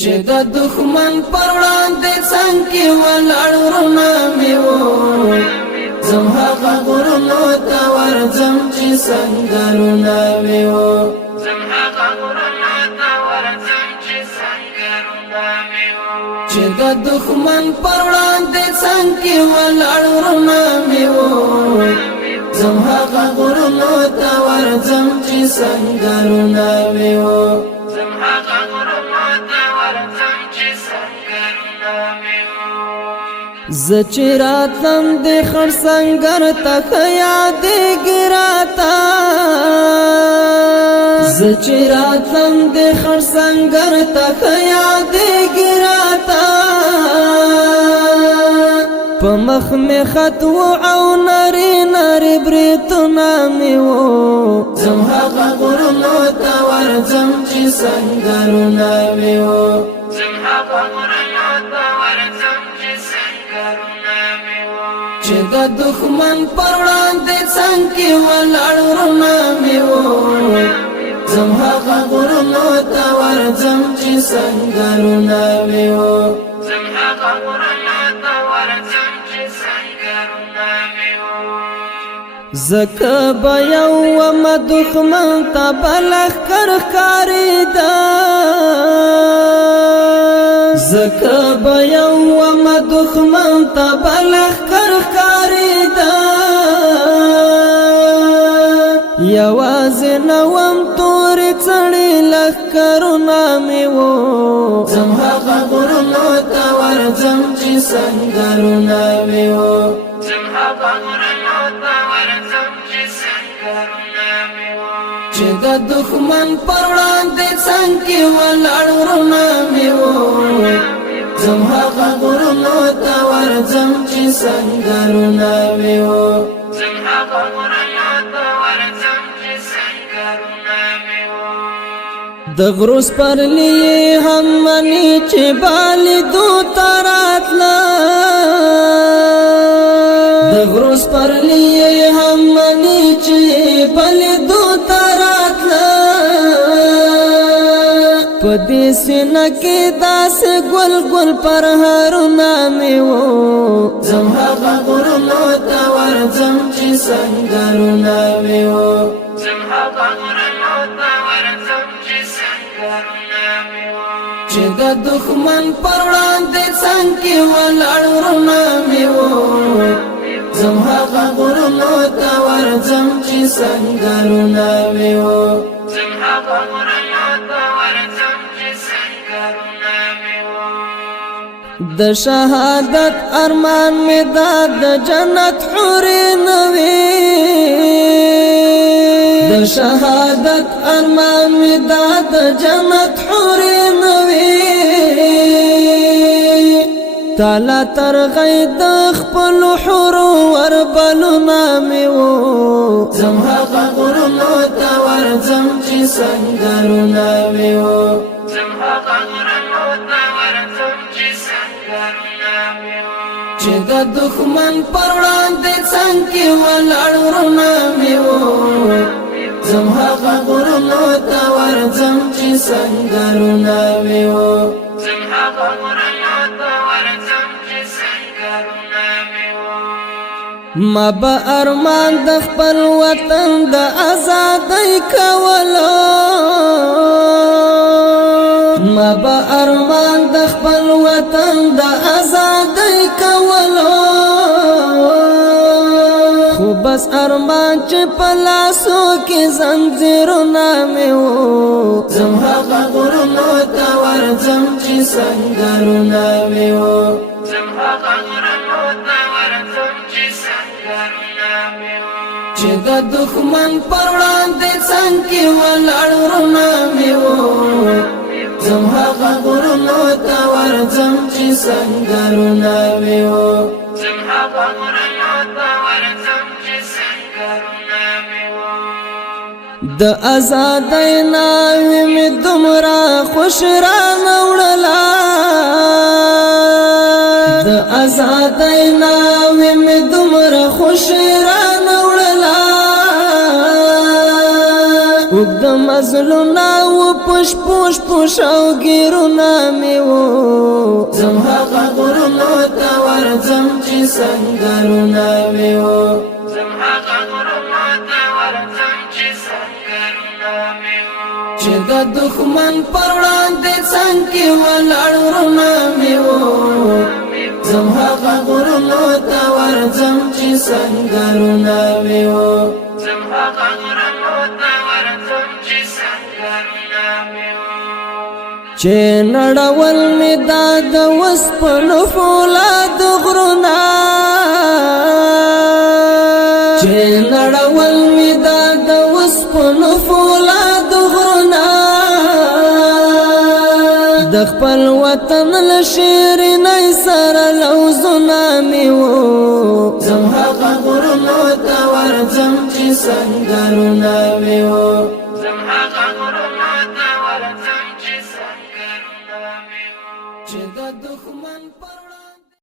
چې د دښمن پر وړاندې څنګ کې ولاړ ورونه مې وو زم هغه غرونو ته ورځم چې سنګرونه مې وو زم هغه غرونو ته ورځم چې سنګرونه مې وو چې د دښمن پر وړاندې څنګ کې ولاړ ورونه مې وو زم هغه غرونو ته ورځم چې سنګرونه مې وو زم هغه غرونو ته ورځم چې سنګرونه مې وو زه چې راتلم د خړ سنګر ته ښه یادېږي راته زه چې راتلم د خړ سنګر ته ښه یادېږي راته په مخ مې خط و او نري نري بریتونه مې وو زم هغه غرونو ته ورځم چې سنګرونه مې وو زم هغه غرونو ته ورځم چې سنګرونه مې وو چې د دښمن پر وړاندې څنګ کې ولاړ ورونه مې وو زم هغه غرونو ته ورځم چې سنګرونه مې وو زم هغه غرونو ته ورځم چې سنګرونه مې وو زکه به یوم دښمن ته به لښکر ښکارېده زکه به یوم دښمن ته به لښکر ښکارېده یوازې نه وم تورې څڼې لښکرونه مې وو زم هغه غرونو ته ورځم چې سنګرونه مې وو زم هغه غرونو ته ورځم چې سنګرونه مې وو چې د دښمن پر وړاندې څنګ کې ولاړ ورونه مې وو زم هغه غرونو ته ورځم چې سنګرونه مې وو زم هغه غرونو ته ورځم چې سنګرونه مې وو د غرو سپرلی هم مني چې بالیدو ته راتله د غرو سپرلی هم مني چې بالیدو ته راتله په دې سینه کې داسې ګل ګل پرهارونه مې وو زم هغه غرونو ته ورځم چې سنګرونه مې وو زم هغه غرونو ته ورځم چې سنګرونه مې وو چې د دښمن پر وړاندې څنګ کې ولاړ ورونه مې وو زم هغه غرونو ته ورځم چې سنګرونه مې وو زم هغه غرونو ته ورځم چې سنګرونه مې وو د شهادت ارمان مې دا د جنت حورې نه وي د شهادت ارمان مې دا د جنت حورې نه وي تالا ترغی د خپل حورو وربلونه مې وو زم هغه غرونو ته ورځم چې سنګرونه مې وو زم هغه غرونو ته ورځم چې سنګرونه مې وو چې د دښمن پر وړاندې څنګ کې ولاړ ورونه مې وو زم هغه غرونو ته ورځم چې سنګرونه مې وو زم هغه غرونو ته ورځم چې سنګرونه مې وو ما به ارمان د خپل وطن د آزادۍ کولو ما به ارمان د خپل وطن د آزادۍ کولو خو بس ارمان چې په لاسو کې زنځیرونه مې وو زم هغه غرونو ته ورځم چې سنګرونه مې وو زم هغه غرونو ته ورځم چې سنګرونه مې وو چې د دښمن پر وړاندې څنګ کې ولاړ ورونه مې وو زم هغه غرونو ته ورځم چې سنګرونه مې وو زم هغه غرونو ته ورځم چې سنګرونه مې وو د آزادۍ ناوې مې دومره خوش رانه وړله د آزادۍ ناوې مې دومره خوش رانه وړله اوږده مزلونه و پوش پوش پوش او ګیرونه مې سنگرونه مې وو زم هغه غرونو ته ورځم چې سنگرونه مې وو چې د دښمن پر وړاندې څنګ کې ولاړ ورونه مې وو زم هغه غرونو ته ورځم چې سنگرونه مې وو زم هغه غرونو ته ورځم چې سنگرونه مې وو چې نړول مې دا د وسپنو فولاد غرونه چې نړول مې دا د وسپنو فولاد غرونه د خپل وطن له شیرینۍ سره لوظونه مې وو زم هغه غرونو ته ورځم چې سنگرونه مې وو زم هغه غرونو ته ورځم چې سنگرونه مې وو چې د دښمن پر